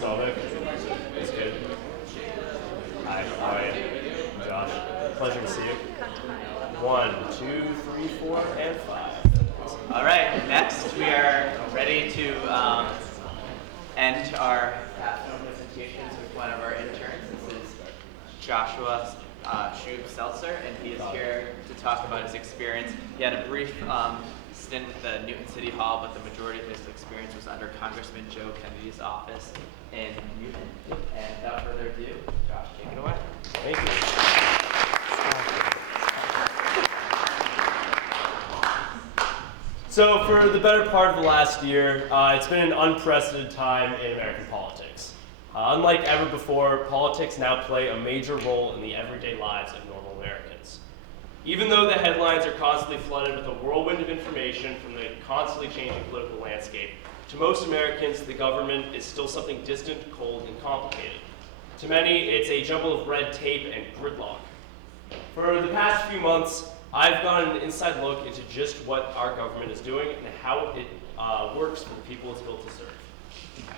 stomach. It's good. Hi, how are you? I'm Josh. Pleasure to see you. 1, 2, 3, 4, and 5. All right, next we are ready to end our capstone presentations with one of our interns. This is Joshua Shub Seltzer, and he is here to talk about his experience. He had a brief stint with the Newton City Hall, but the majority of his experience was under Congressman Joe Kennedy's office in Newton. And without further ado, Josh, take it away. Thank you. So for the better part of the last year, it's been an unprecedented time in American politics. Unlike ever before, politics now play a major role in the everyday lives of normal Americans. Even though the headlines are constantly flooded with a whirlwind of information from the constantly changing political landscape, to most Americans, the government is still something distant, cold, and complicated. To many, it's a jumble of red tape and gridlock. For the past few months, I've gotten an inside look into just what our government is doing and how it works for the people it's built to serve.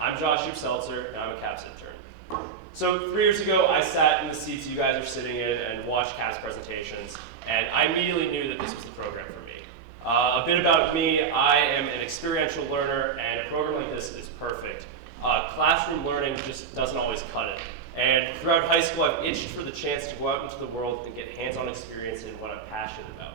I'm Josh Seltzer, and I'm a CAPS intern. So 3 years ago, I sat in the seats you guys are sitting in and watched CAPS presentations, and I immediately knew that this was the program for me. A bit about me, I am an experiential learner, and a program like this is perfect. Classroom learning just doesn't always cut it. And throughout high school, I've itched for the chance to go out into the world and get hands-on experience in what I'm passionate about.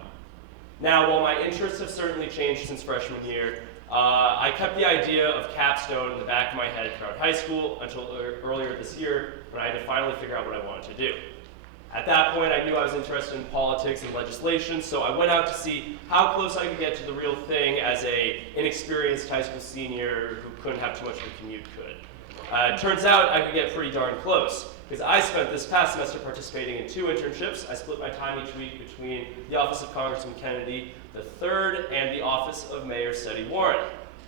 Now, while my interests have certainly changed since freshman year, I kept the idea of capstone in the back of my head throughout high school until earlier this year when I had to finally figure out what I wanted to do. At that point, I knew I was interested in politics and legislation, so I went out to see how close I could get to the real thing as an inexperienced high school senior who couldn't have too much of a commute could. Turns out I could get pretty darn close, because I spent this past semester participating in 2 internships. I split my time each week between the Office of Congressman Kennedy III and the Office of Mayor Seti Warren.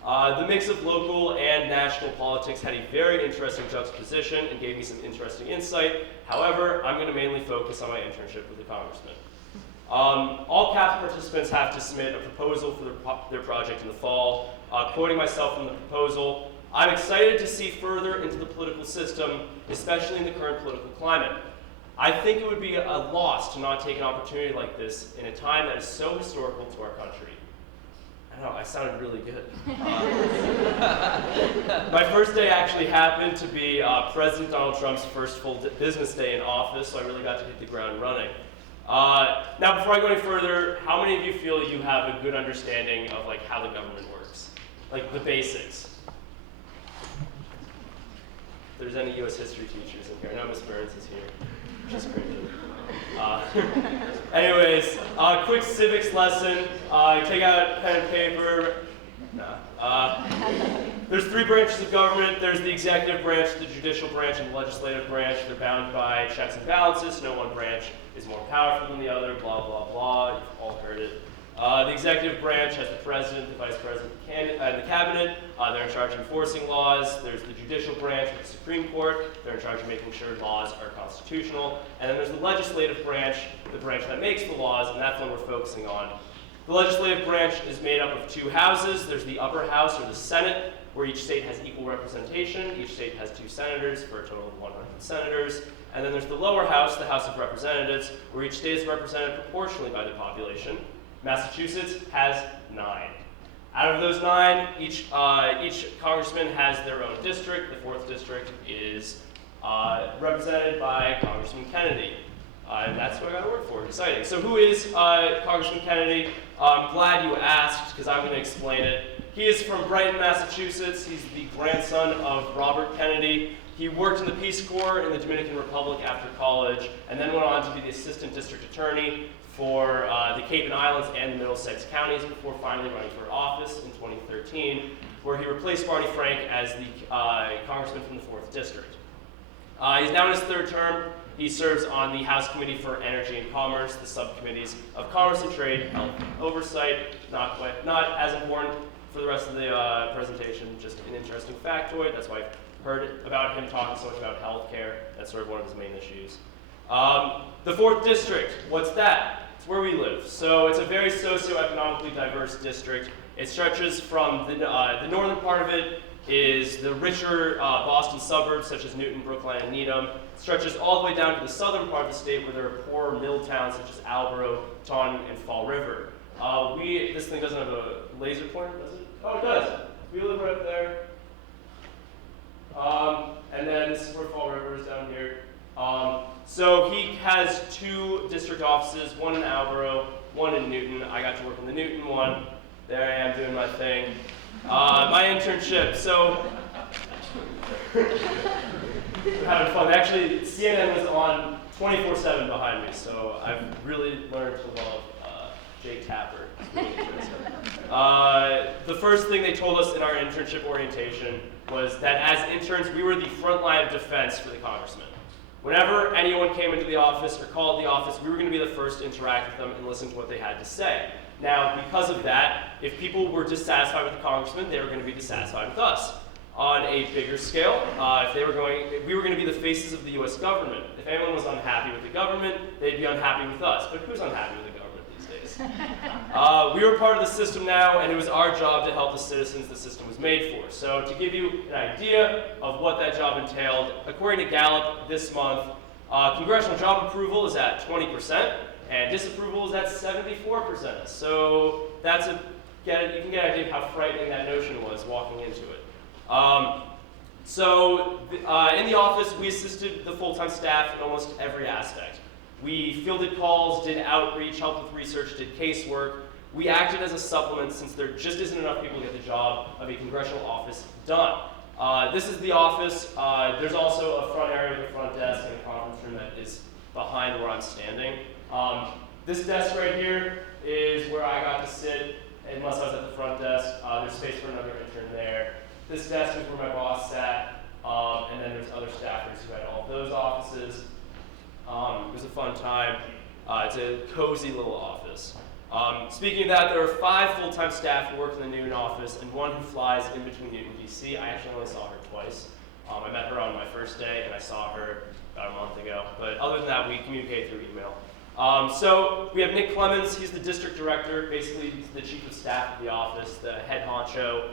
The mix of local and national politics had a very interesting juxtaposition and gave me some interesting insight. However, I'm going to mainly focus on my internship with the congressman. All CAPS participants have to submit a proposal for their project in the fall. Quoting myself from the proposal, I'm excited to see further into the political system, especially in the current political climate. I think it would be a loss to not take an opportunity like this in a time that is so historical to our country. I know, I sounded really good. My first day actually happened to be President Donald Trump's first full business day in office, so I really got to hit the ground running. Now, before I go any further, how many of you feel you have a good understanding of how the government works? Like the basics. If there's any U.S. history teachers in here, I know Ms. Burns is here, which is great. Anyways, quick civics lesson. Take out pen and paper. There's 3 branches of government. There's the executive branch, the judicial branch, and the legislative branch. They're bound by checks and balances. No one branch is more powerful than the other, blah, blah, blah. You've all heard it. The executive branch has the president, the vice president, and the cabinet. They're in charge of enforcing laws. There's the judicial branch with the Supreme Court. They're in charge of making sure laws are constitutional. And then there's the legislative branch, the branch that makes the laws, and that's the one we're focusing on. The legislative branch is made up of 2 houses. There's the upper house, or the Senate, where each state has equal representation. Each state has 2 senators for a total of 100 senators. And then there's the lower house, the House of Representatives, where each state is represented proportionally by the population. Massachusetts has 9. Out of those 9, each congressman has their own district. The 4th district is represented by Congressman Kennedy. And that's what I got to work for. Exciting. So who is Congressman Kennedy? I'm glad you asked, because I'm going to explain it. He is from Brighton, Massachusetts. He's the grandson of Robert Kennedy. He worked in the Peace Corps in the Dominican Republic after college, and then went on to be the assistant district attorney for the Cape and Islands and the Middlesex counties before finally running for office in 2013, where he replaced Barney Frank as the congressman from the 4th district. He's now in his 3rd term. He serves on the House Committee for Energy and Commerce, the subcommittees of Commerce and Trade, Health and Oversight. Not as important for the rest of the presentation, just an interesting factoid. That's why I've heard about him talking so much about healthcare. That's sort of one of his main issues. The 4th district, what's that? It's where we live. So it's a very socioeconomically diverse district. It stretches from the northern part of it is the richer Boston suburbs such as Newton, Brookline, and Needham. It stretches all the way down to the southern part of the state where there are poor mill towns such as Alborough, Taunton, and Fall River. This thing doesn't have a laser pointer, does it? Oh, it does. We live right there. And then this is where Fall River is down here. So he has 2 district offices, one in Alborough, one in Newton. I got to work in the Newton one. There I am doing my thing. My internship, so having fun. Actually, CNN was on 24/7 behind me, so I've really learned to love Jake Tapper. The first thing they told us in our internship orientation was that as interns, we were the front line of defense for the congressman. Whenever anyone came into the office or called the office, we were going to be the first to interact with them and listen to what they had to say. Now, because of that, if people were dissatisfied with the congressman, they were going to be dissatisfied with us. On a bigger scale, we were going to be the faces of the U.S. government. If anyone was unhappy with the government, they'd be unhappy with us. But who's unhappy with the government these days? We were part of the system now, and it was our job to help the citizens the system was made for. So to give you an idea of what that job entailed, according to Gallup this month, congressional job approval is at 20%, and disapproval is at 74%. So you can get an idea of how frightening that notion was walking into it. In the office, we assisted the full-time staff in almost every aspect. We fielded calls, did outreach, helped with research, did casework. We acted as a supplement since there just isn't enough people to get the job of a congressional office done. This is the office. There's also a front area with a front desk and a conference room that is behind where I'm standing. This desk right here is where I got to sit unless I was at the front desk. There's space for another intern there. This desk is where my boss sat, and then there's other staffers who had all of those offices. It was a fun time. It's a cozy little office. Speaking of that, there are 5 full-time staff who work in the Newton office and 1 who flies in between Newton and DC. I actually only saw her twice. I met her on my first day, and I saw her about a month ago. But other than that, we communicate through email. So we have Nick Clemens. He's the district director, basically he's the chief of staff of the office, the head honcho,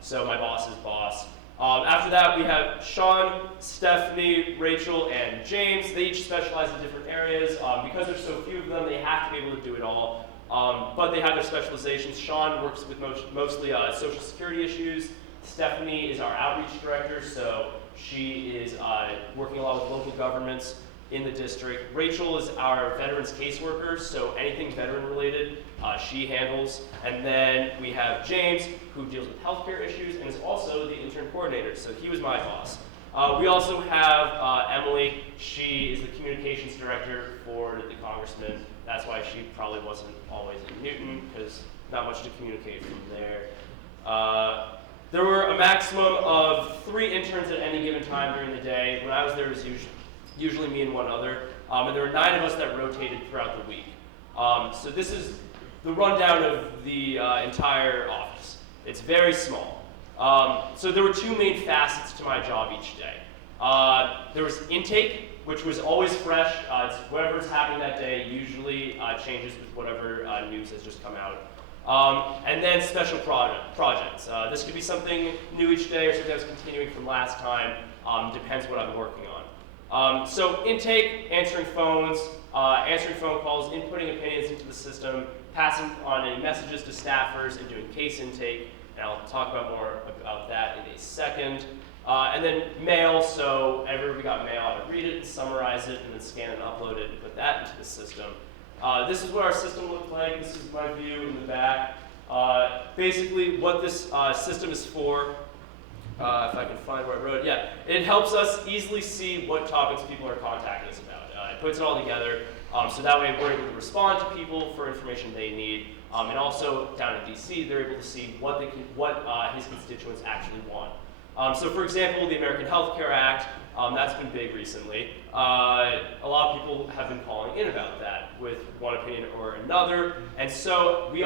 so my boss's boss. After that, we have Sean, Stephanie, Rachel, and James. They each specialize in different areas. Because there's so few of them, they have to be able to do it all. But they have their specializations. Sean works with mostly social security issues. Stephanie is our outreach director, so she is working a lot with local governments in the district. Rachel is our veterans caseworker, so anything veteran related, she handles. And then we have James, who deals with healthcare issues and is also the intern coordinator, so he was my boss. We also have Emily. She is the communications director for the congressman. That's why she probably wasn't always in Newton, because not much to communicate from there. There were a maximum of 3 interns at any given time during the day. When I was there, it was usually me and 1 other. And there were 9 of us that rotated throughout the week. So this is the rundown of the entire office. It's very small. So there were 2 main facets to my job each day. There was intake, which was always fresh. It's whatever's happening that day usually changes with whatever news has just come out. And then special projects. This could be something new each day or something that's continuing from last time. Depends what I'm working on. So intake, answering phones, answering phone calls, inputting opinions into the system, passing on any messages to staffers, and doing case intake. And I'll talk about more about that in a second. And then mail, so whenever we got mail, I would read it and summarize it, and then scan and upload it and put that into the system. This is what our system looked like. This is my view in the back. Basically, what this system is for, if I can find where I wrote it, yeah, it helps us easily see what topics people are contacting us about. It puts it all together, so that way we're able to respond to people for information they need. And also down in DC, they're able to see what his constituents actually want. So for example, the American Health Care Act, that's been big recently. A lot of people have been calling in about that with one opinion or another, and so we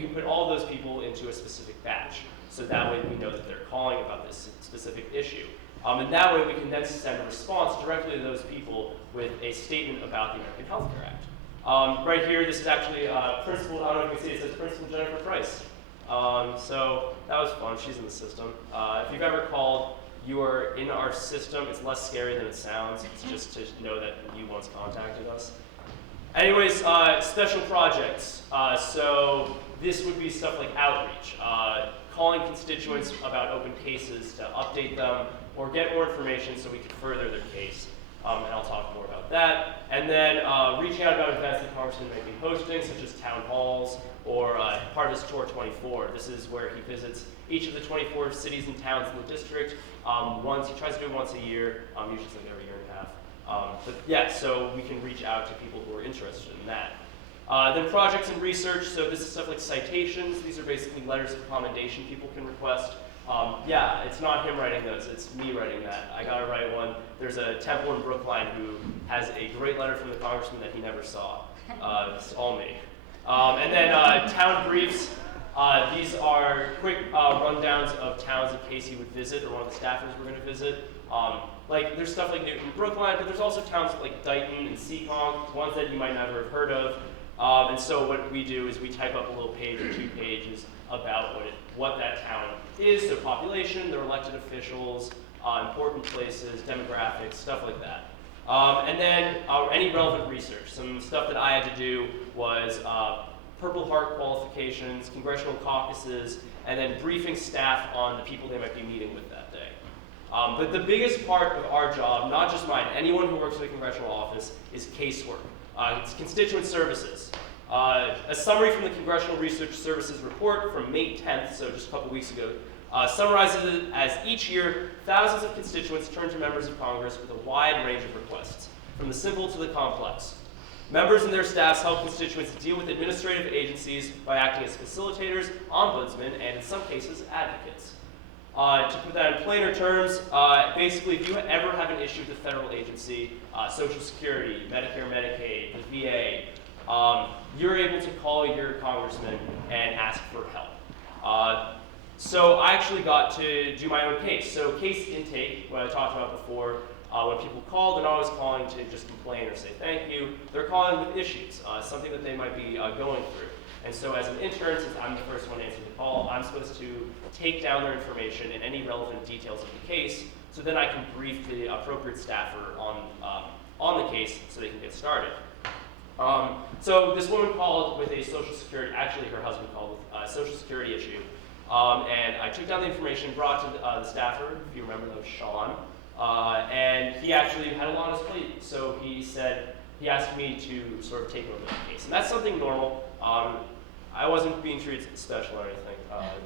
can put all those people into a specific batch. So that way we know that they're calling about this specific issue. And that way we can then send a response directly to those people with a statement about the American Health Care Act. Right here, this is actually Principal, I don't know if you can see, it says Principal Jennifer Price. So that was fun. She's in the system. If you've ever called, you are in our system. It's less scary than it sounds. It's just to know that you once contacted us. Anyways, special projects. So this would be stuff like outreach, calling constituents about open cases to update them or get more information so we can further their case. And I'll talk more about that. And then reaching out about events that Congressman may be hosting, such as town halls or part of his Tour 24. This is where he visits each of the 24 cities and towns in the district. He tries to do it once a year, usually it's like every year and a half. But yeah, so we can reach out to people who are interested in that. Then projects and research, so this is stuff like citations. These are basically letters of commendation people can request. Yeah, it's not him writing those, it's me writing that. I gotta write one. There's a temple in Brookline who has a great letter from the congressman that he never saw. It's all me. And then town briefs. These are quick rundowns of towns in case he would visit or one of the staffers were gonna visit. Like there's stuff like Newton and Brookline, but there's also towns like Dighton and Seekonk, ones that you might never have heard of. And so what we do is we type up a little page or 2 pages about what that town is, so population, their elected officials, important places, demographics, stuff like that. And then any relevant research. Some stuff that I had to do was Purple Heart qualifications, congressional caucuses, and then briefing staff on the people they might be meeting with that day. But the biggest part of our job, not just mine, anyone who works in the congressional office, is casework. It's constituent services. A summary from the Congressional Research Services report from May 10th, so just a couple weeks ago, summarizes it as each year, thousands of constituents turn to members of Congress with a wide range of requests, from the simple to the complex. Members and their staffs help constituents deal with administrative agencies by acting as facilitators, ombudsmen, and in some cases, advocates. To put that in plainer terms, basically if you ever have an issue with a federal agency, Social Security, Medicare, Medicaid, the VA, you're able to call your congressman and ask for help. So I actually got to do my own case. So case intake, what I talked about before, when people call, they're not always calling to just complain or say thank you. They're calling with issues, something that they might be going through. And so as an intern, since I'm the first one answering the call, I'm supposed to take down their information and any relevant details of the case, so then I can brief the appropriate staffer on the case so they can get started. So this woman called with a Social Security, actually her husband called with a Social Security issue. And I took down the information, brought to the staffer, if you remember, that was Sean. And he actually had a lot on his plate, so he asked me to sort of take over the case. And that's something normal. I wasn't being treated special or anything.